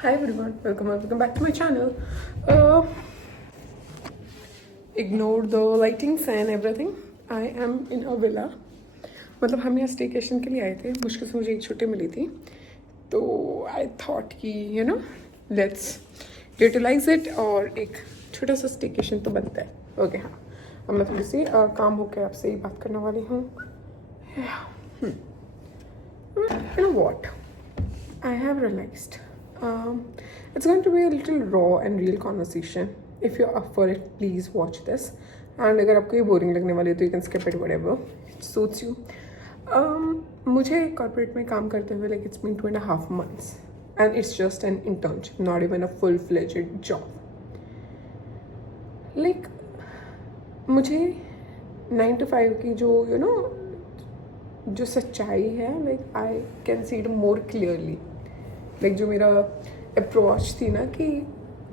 Hi everyone, welcome back to my channel. Ignore the lightings and everything. I am in a villa. मतलब हम यहाँ staycation के लिए आए थे. मुश्किल से मुझे एक छुट्टी मिली थी, तो आई थॉट कि लेट्स यूटिलाइज इट और एक छोटा सा स्टेकेशन तो बनता है. ओके हाँ, अब मैं थोड़ी सी काम होकर आपसे ही बात करने वाली हूँ. You know what? I have realized it's going to be a little raw and real conversation. If you're up for it, please watch this. And अगर आपको ये बोरिंग लगने वाली है तो you can skip it, whatever it suits you. मुझे corporate में काम करते हुए like it's been 2.5 months and it's just an internship, not even a full-fledged job. Like मुझे 9 to 5 की जो जो सच्चाई है, like I can see it more clearly. Like जो मेरा अप्रोच थी ना कि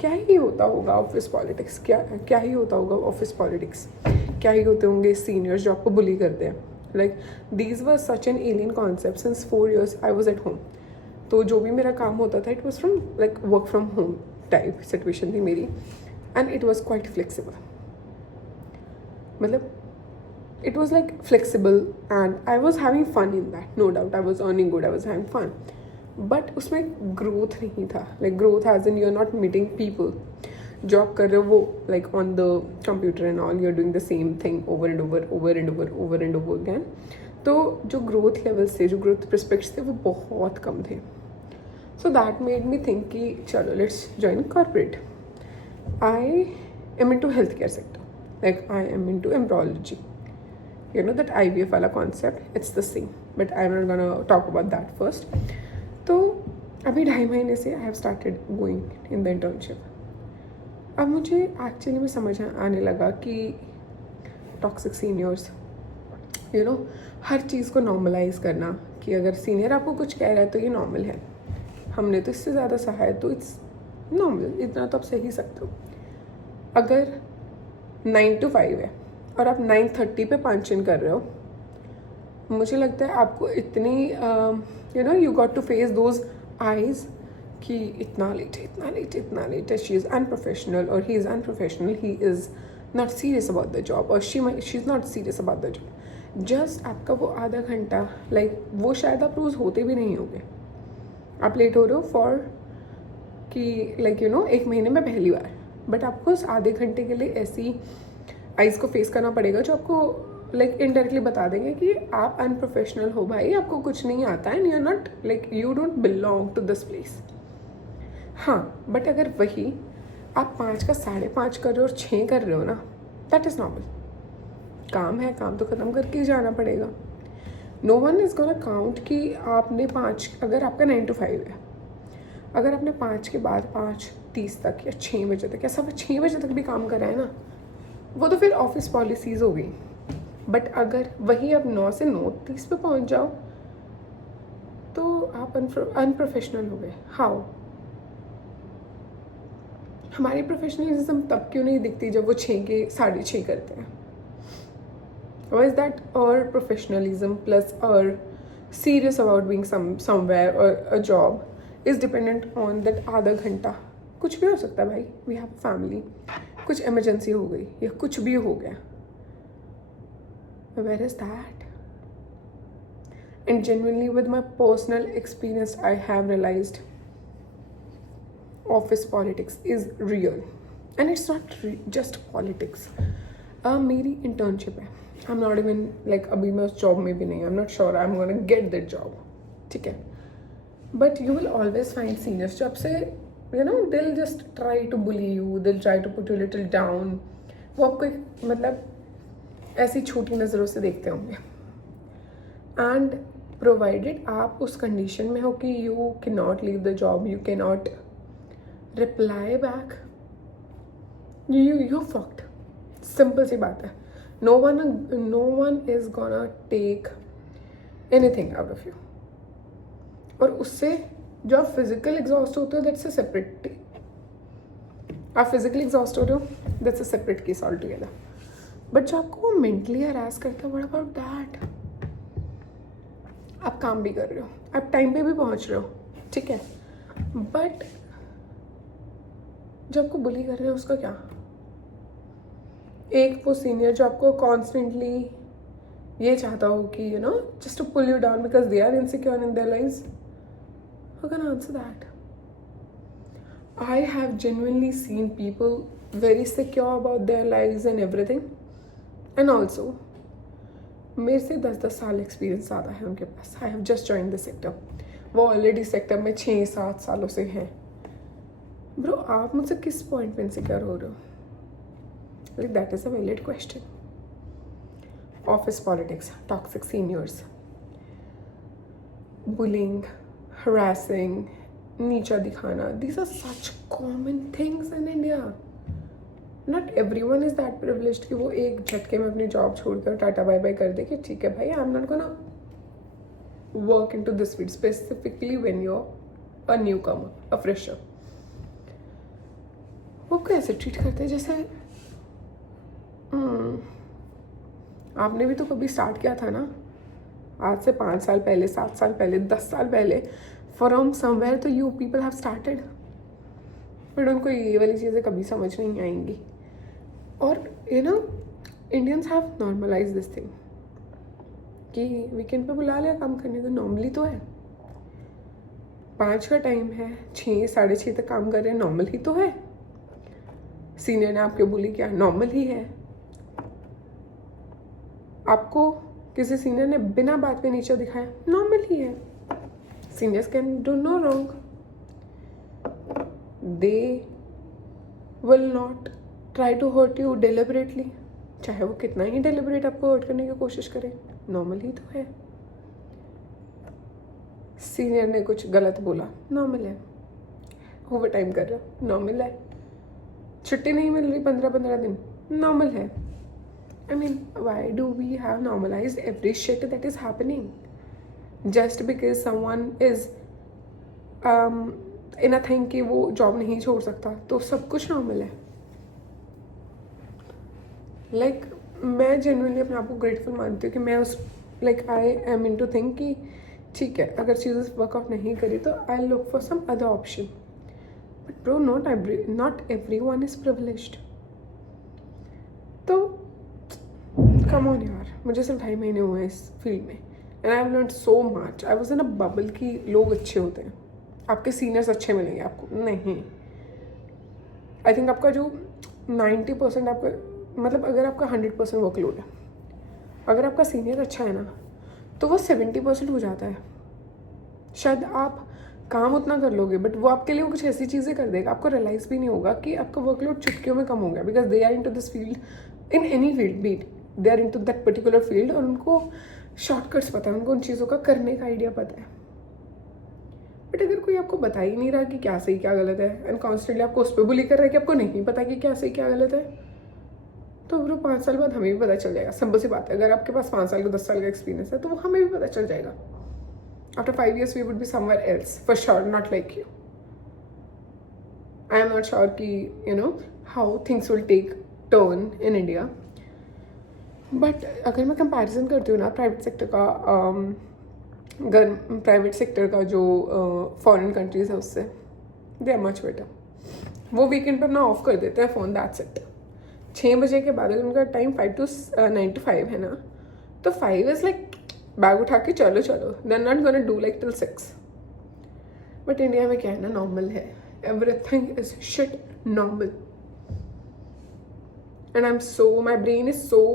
क्या ही होता होगा ऑफिस पॉलिटिक्स, क्या ही होता होगा ऑफिस पॉलिटिक्स, क्या ही होते होंगे सीनियर्स जो आपको बुली करते हैं. Like these were such an alien concept since 4 years I was at home. तो जो भी मेरा काम होता था it was from like work from home type situation थी मेरी, and it was quite flexible. मतलब it was like flexible and I was having fun in that, no doubt. I was earning good, I was having fun, but उसमें growth नहीं था. Like growth as in you're not meeting people. Job कर रहे हो वो like on the computer and all, you're doing the same thing over and over again. तो जो growth levels थे, जो growth prospects थे वो बहुत कम थे. So that made me think कि चलो let's join corporate. I am into healthcare sector, like I am into embryology. You know that IVF वाला concept, it's the same, but I'm not gonna talk about that first. तो अभी 2.5 महीने से I have started going in the internship. अब मुझे actually में समझ आने लगा कि टॉक्सिक सीनियर्स, हर चीज़ को नॉर्मलाइज करना कि अगर सीनियर आपको कुछ कह रहा है तो ये नॉर्मल है, हमने तो इससे ज़्यादा सहा है तो इट्स नॉर्मल, इतना तो आप सह ही सकते हो. अगर 9 to 5 है और आप 9:30 पे पंच इन कर रहे हो, मुझे लगता है आपको इतनी you got to face those eyes कि इतना लेट है, शी इज़ अनप्रोफेशनल और he is unprofessional, he is not serious about the job और she is not serious about the job. Just आपका वो आधा घंटा, लाइक वो शायद आप रोज़ होते भी नहीं होंगे, आप लेट हो रहे हो फॉर कि लाइक 1 महीने में पहली बार, बट आपको उस आधे घंटे के लिए ऐसी आइज़ को फेस करना पड़ेगा जो आपको लाइक इनडायरेक्टली बता देंगे कि आप अनप्रोफेशनल हो भाई, आपको कुछ नहीं आता है, and you are not like you don't belong to this place. हाँ, बट अगर वही आप 5 का 5:30 कर रहे हो और 6 कर रहे हो ना, दैट इज़ नॉर्मल. काम है, काम तो ख़त्म करके ही जाना पड़ेगा. No one is gonna count कि आपने 5, अगर आपका 9 to 5 है, अगर आपने 5 के बाद 5:30 तक या 6 बजे तक या सब 6 बजे तक भी काम करा है ना, वो तो फिर ऑफिस पॉलिसीज़ हो गई. बट अगर वही आप 9 से 9:30 पे पहुंच जाओ तो आप अनप्रोफेशनल हो गए. हाउ? हमारी प्रोफेशनलिज्म तब क्यों नहीं दिखती जब वो 6 के 6:30 करते हैं? Why is that our professionalism plus our serious about being somewhere or a job is dependent on that आधा घंटा? कुछ भी हो सकता है भाई, we have family, कुछ emergency हो गई या कुछ भी हो गया. Where is that? And genuinely with my personal experience I have realized office politics is real and it's not just politics. मेरी internship है, I'm not even like अभी मैं उस job में भी नहीं, I'm not sure I'm gonna get that job, ठीक है. But you will always find seniors जो आपसे they'll just try to bully you, they'll try to put you a little down. वो आपको मतलब ऐसी छोटी नज़रों से देखते होंगे. एंड प्रोवाइडेड आप उस कंडीशन में हो कि you can not leave the job, you can not reply back, you fucked. Simple सी बात है. No one is gonna take anything out of you. और उससे जो आप फिजिकल एग्जॉस्ट होते हो दैट्स अ सेपरेट, आप फिजिकली एग्जॉस्ट होते हो that's a separate case all together. But जो आपको मेंटली हरास करता है, व्हाट अबाउट दैट? आप काम भी कर रहे हो, आप टाइम पे भी पहुंच रहे हो, ठीक है, बट जो आपको बुली कर रहे हैं उसका क्या? एक वो सीनियर जो आपको कॉन्स्टेंटली ये चाहता हो कि just to pull you down because they are insecure in their lives, how can answer that? I have genuinely seen people very secure about their lives and everything. And also, मेरे से 10-10 साल experience ज़्यादा है उनके पास. I have just joined the sector. वो already sector में 6-7 सालों से हैं. ब्रो, आप मुझसे किस पॉइंट पे इनसिक्योर हो रहे हो? Like that is a valid question. Office politics, toxic seniors, bullying, harassing, नीचा दिखाना, these are such common things in India. Not everyone is that privileged कि वो एक झटके में अपनी जॉब छोड़कर टाटा बाय बाय कर दे कि ठीक है भाई, I am not gonna work into this field, specifically when you are a newcomer, a fresher. वो कैसे ट्रीट करते हैं जैसे आपने भी तो कभी स्टार्ट किया था ना, आज से 5 साल पहले, 7 साल पहले, 10 साल पहले. फ्रॉम समवेयर तो you people have started, but उनको ये वाली चीज़ें कभी समझ नहीं आएंगी. और Indians have normalize this thing कि वीकेंड पे बुला लिया काम करने को, नॉर्मली तो है. 5 का टाइम है, 6-6:30 तक काम कर रहे हैं, नॉर्मल ही तो है. सीनियर ने आपके बोली क्या, नॉर्मल ही है. आपको किसी सीनियर ने बिना बात पे नीचे दिखाया, नॉर्मल ही है. Seniors can do no wrong. They will not try to hurt you deliberately. चाहे वो कितना ही deliberate आपको hurt करने की कोशिश करे, नॉर्मल ही तो है. सीनियर ने कुछ गलत बोला, नॉर्मल है. ओवर टाइम कर रहा, नॉर्मल है. छुट्टी नहीं मिल रही 15-15 दिन, नॉर्मल है. I mean, why do we have normalized every shit that is happening? Just because someone is in a thing कि वो जॉब नहीं छोड़ सकता तो सब कुछ नॉर्मल है. लाइक मैं जेन्युइनली अपने आप को ग्रेटफुल मानती हूँ कि मैं उस I am into think कि ठीक है, अगर चीज़ें वर्कआउट नहीं करी तो I look for some other option. But bro, not every one is privileged. तो कम ऑन यार, मुझे सिर्फ 2.5 महीने हुए हैं इस फील्ड में. And I have learned so much. I was in a bubble कि लोग अच्छे होते हैं, आपके सीनियर्स अच्छे मिलेंगे आपको. नहीं, आई थिंक आपका जो 90% आपका मतलब अगर आपका 100% वर्कलोड है, अगर आपका सीनियर अच्छा है ना तो वो 70% हो जाता है. शायद आप काम उतना कर लोगे बट वो आपके लिए कुछ ऐसी चीज़ें कर देगा, आपको रियलाइज़ भी नहीं होगा कि आपका वर्कलोड चुटकियों में कम हो गया. Because they are into this field, in any field beat, they are into that particular field, और उनको शॉर्टकट्स पता है, उनको उन चीज़ों का करने का आइडिया पता है. बट अगर कोई आपको बता ही नहीं रहा कि क्या सही क्या गलत है, एंड कॉन्स्टेंटली आपको उस पर बुली कर रहा है कि आपको नहीं पता कि क्या सही क्या गलत है, तो ब्रो 5 साल बाद हमें भी पता चल जाएगा. सिंपल सी बात है, अगर आपके पास 5 साल का 10 साल का एक्सपीरियंस है तो वो हमें भी पता चल जाएगा. After 5 years we would be somewhere else for sure, not like you. I am not sure कि how things will take turn in India. But अगर मैं कंपैरिजन करती हूँ ना प्राइवेट सेक्टर का, प्राइवेट सेक्टर का जो फॉरेन कंट्रीज़ है उससे, दे आर मच बेटर. वो वीकेंड पर अपना ऑफ कर देते हैं फ़ोन, दैट्स इट. 6 बजे के बाद अगर उनका टाइम 9 to 5 है ना, तो 5 इज़ लाइक बैग उठा के चलो चलो, they are not gonna do like till 6. But India में क्या है ना, नॉर्मल है. Everything is shit normal. And I am so, my brain is so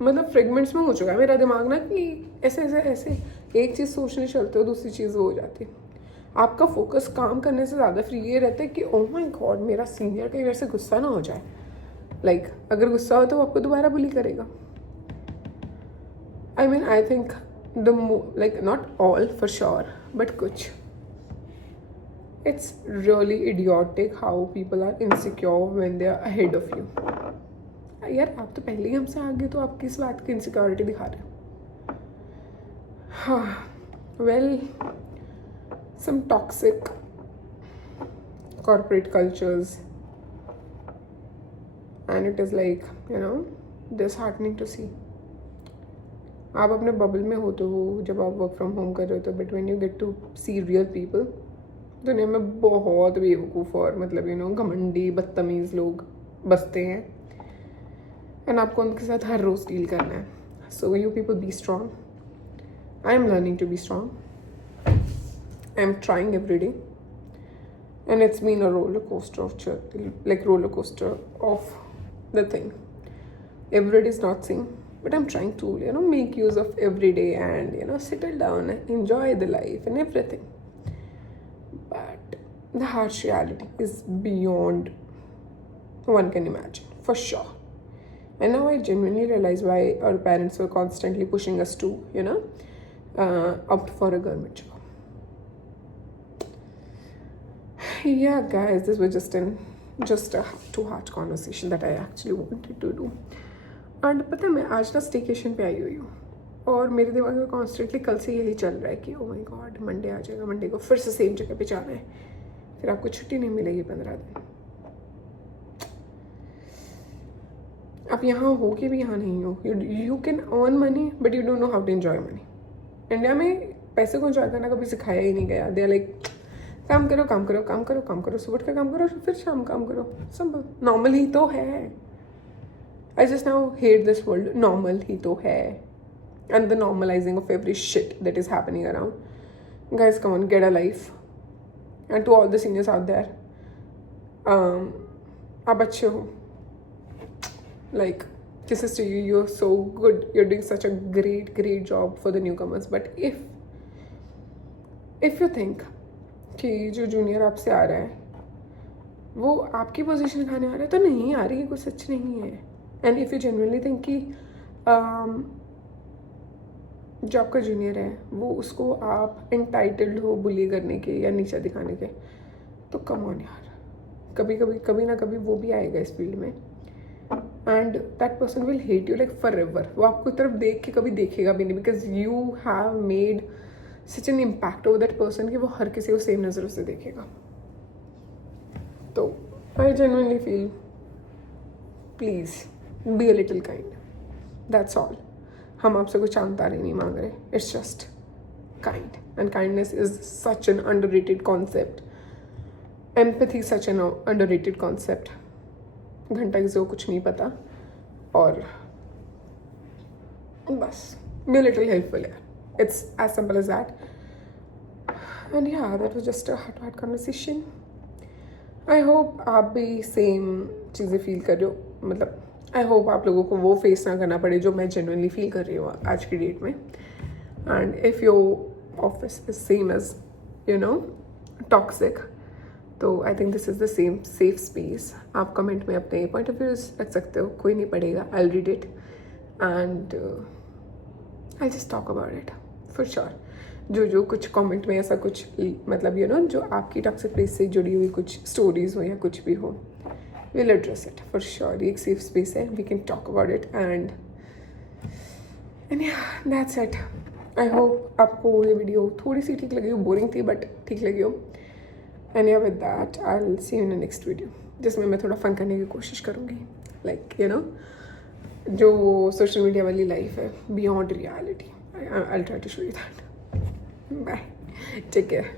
मतलब फ्रेगमेंट्स में हो चुका है मेरा दिमाग ना, कि ऐसे ऐसे ऐसे एक चीज़ सोचने चलते हो दूसरी चीज़ वो हो जाती है. आपका फोकस काम करने से ज़्यादा फ्री ये रहता है कि ओह माय गॉड, मेरा सीनियर कई बार से गुस्सा ना हो जाए. लाइक अगर गुस्सा हो तो वो आपको दोबारा बुली करेगा. I mean I think like not all for sure but कुछ, it's really idiotic how people are insecure when they are ahead of you. यार आप तो पहले ही हमसे आगे, तो आप किस बात की इनसिक्योरिटी दिखा रहे हो? हाँ, well, some toxic corporate cultures, and it is like disheartening to see. आप अपने बबल में होते हो जब आप वर्क फ्रॉम होम कर रहे हो, तो but when you get to see real people, दुनिया में बहुत बेवकूफ़ और मतलब घमंडी बदतमीज़ लोग बसते हैं, एंड आपको उनके साथ हर रोज़ डील करना है. So you people be strong. I am learning to be strong. I am trying every day, and it's been a roller coaster of roller coaster of the thing. Every day is not same, but I'm trying to make use of every day and settle down and enjoy the life and everything. But the harsh reality is beyond one can imagine, for sure. And now I genuinely realize why our parents were constantly pushing us to opt for a government job. Yeah, guys, this was just a heart-to-heart conversation that I actually wanted to do. And पता है मैं आज ना staycation पे आई हुई हूँ और मेरे दिमाग में कॉन्स्टेंटली कल से यही चल रहा है कि ओ माय गॉड मंडे आ जाएगा, मंडे को फिर से सेम जगह पे जाना है, फिर आपको छुट्टी नहीं मिलेगी 15 दिन. आप यहाँ हो कि भी यहाँ नहीं हो. You can earn money but you don't know how to enjoy money. India में पैसे को एंजॉय करना कभी सिखाया ही नहीं गया. दे आर लाइक काम करो काम करो काम करो काम करो, सुबह का काम करो फिर शाम काम करो. सिंपल. नॉर्मल ही तो है. I just now hate this world. Normal ही तो है. And the normalizing of every shit that is happening around. Guys come on, get a life. And to all the seniors out there, आप अच्छे हो. Like kisses to you, you're so good, you're doing such a great job for the newcomers. But if you think कि जो junior आपसे आ रहा है वो आपकी पोजीशन खाने आ रहा है, तो नहीं आ रही है, कुछ सच नहीं है. And if you genuinely think कि जो आपका जूनियर है वो उसको आप एंटाइटल्ड हो बुली करने के या नीचा दिखाने के, तो कम ऑन यार. कभी ना कभी वो भी आएगा इस फील्ड में, and that person will hate you like for ever. वो आपको तरफ देख के कभी देखेगा भी नहीं, because you have made such an impact over that person कि वो हर किसी को सेम नज़रों से देखेगा. तो I genuinely feel, please be a little kind. That's all. हम आपसे कुछ चांतारे नहीं मांग रहे. It's just kind. And kindness is such an underrated concept. Empathy such an underrated concept. घंटा किसी को कुछ नहीं पता और बस be a little helpful यार. It's as simple as that. And yeah, that was just a heart-to-heart conversation. I hope आप भी सेम चीज़ें फील कर रहे हो. मतलब आई होप आप लोगों को वो फेस ना करना पड़े जो मैं जेन्युइनली फील कर रही हूँ आज की डेट में. And if your office is same as toxic, तो I think this is the same safe space. आप कमेंट में अपने पॉइंट ऑफ व्यूज रख सकते हो, कोई नहीं पड़ेगा. I will read it and I just talk about it for sure. जो कुछ कमेंट में ऐसा कुछ मतलब जो आपकी टॉक्सिक प्लेस से जुड़ी हुई कुछ स्टोरीज हो या कुछ भी हो, will address it for sure. ये एक सेफ स्पेस है, we can talk about it and that's it. I hope आपको ये वीडियो थोड़ी सी ठीक लगी हो. बोरिंग थी बट ठीक लगी हो. एंड या with that I will see you in the next video, जिसमें मैं थोड़ा फन करने की कोशिश करूँगी. लाइक जो सोशल मीडिया वाली लाइफ है beyond reality. I'll try to show you that. Bye. Take care.